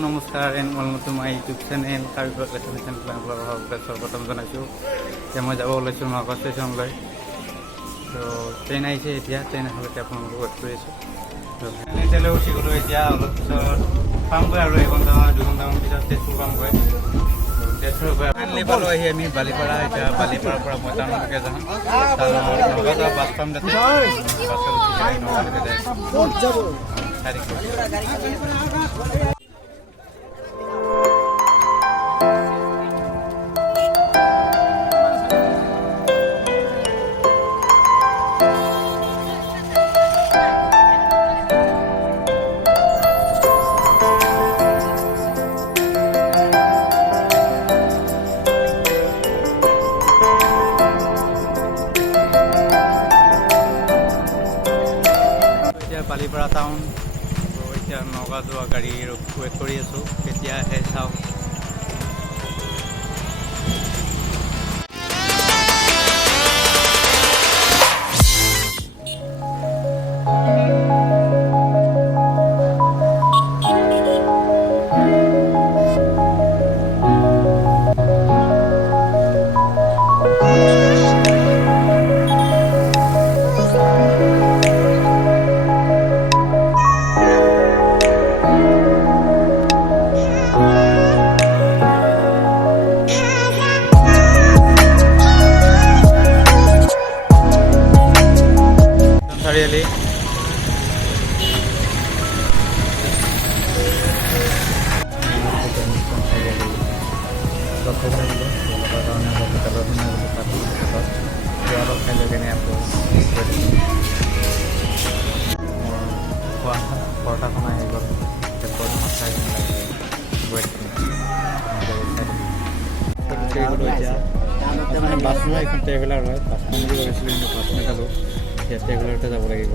নমস্কাৰ এনমলটো my YouTube channel কাৰিকৰ lesson স্বাগতম জনাইছোঁ। এতিয়া মই যাব ওলাইছোঁ নগাঁও ষ্টেচনলৈ। তো ট্ৰেইন আহিছে, এতিয়া ট্ৰেইন আহোঁতে আপোনালোকক ৱেইট কৰি আছোঁ। তো এতিয়ালৈ উঠি গ'লোঁ। এতিয়া অলপ পিছত পামগৈ আৰু 1-2 ঘণ্টামান পিছত তেজপুৰ পামগৈ। তেজপুৰৰ পৰা ফাইনেলি পালোঁ আহি আমি বালিপাৰা। এতিয়া বালিপাৰাৰ পৰা মই টাউনলৈকে যাম। নগাঁও যোৱা বাছ পাম তাতে নগাঁৱলৈকে যায়। বালিপাৰা টাউন। তো এতিয়া নগাঁও যোৱা গাড়ী ৱেইট কৰি আছোঁ, কেতিয়া আহে চাওঁ। চাৰিআলি পৰঠাখন আহি গ'ল। এতিয়া বাছ নহয়, এখন ট্ৰেভেলাৰ হয়। বাছখন বুলি ভাবিছিলোঁ, কিন্তু বাছ নাপালোঁ। এতিয়া ট্ৰেভেলাৰতে যাব লাগিব।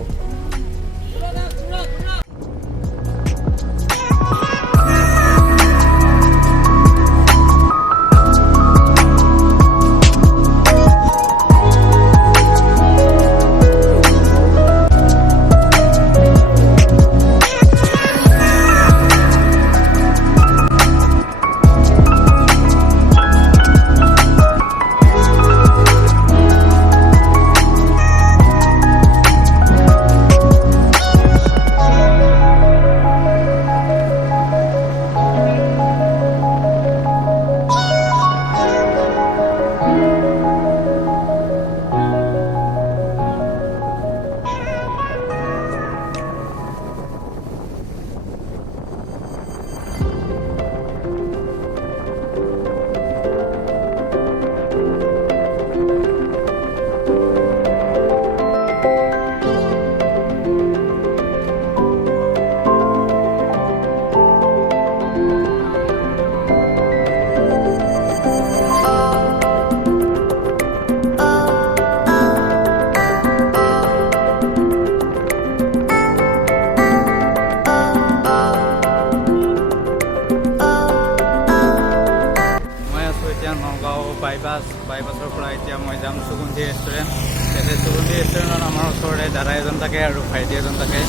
নগাঁও বাইপাছৰ পৰা এতিয়া মই যাম সুগন্ধি ৰেষ্টুৰেণ্ট। ইয়াতে সুগন্ধি ৰেষ্টুৰেণ্টত আমাৰ ওচৰতে দাদা এজন থাকে আৰু ভাইটি এজন থাকে।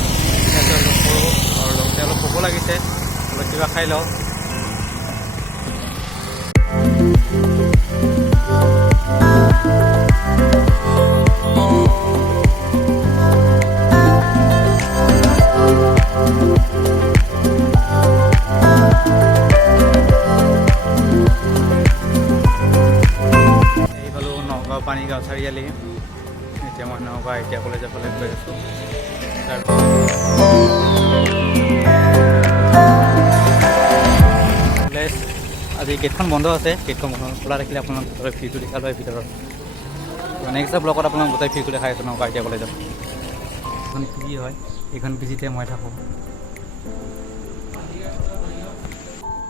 সিহঁতে লগ কৰোঁ আৰু লগতে অলপ ভোকো লাগিছে, অলপ কিবা খাই লওঁ। পানীগাঁও চাৰিআলি। এতিয়া মই নগাঁও এতিয়া কলেজৰ ফালে গৈ আছোঁ। আজি গেটখন বন্ধ আছে। গেটখন খোলা থাকিলে আপোনাক ভিউটো দেখা লয় ভিতৰত। নেক্সট ব্লকত আপোনাক গোটেই ভিউটো দেখাই আছোঁ নগাঁও এতিয়া কলেজত। এইখন পিজি হয়, এইখন পিজিতে মই থাকোঁ।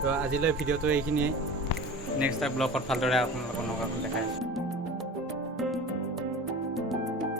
তো আজিলৈ ভিডিঅ'টো এইখিনিয়ে। নেক্সট ব্লকত ভালদৰে আপোনালোকৰ নগাঁওখন দেখাই আছোঁ।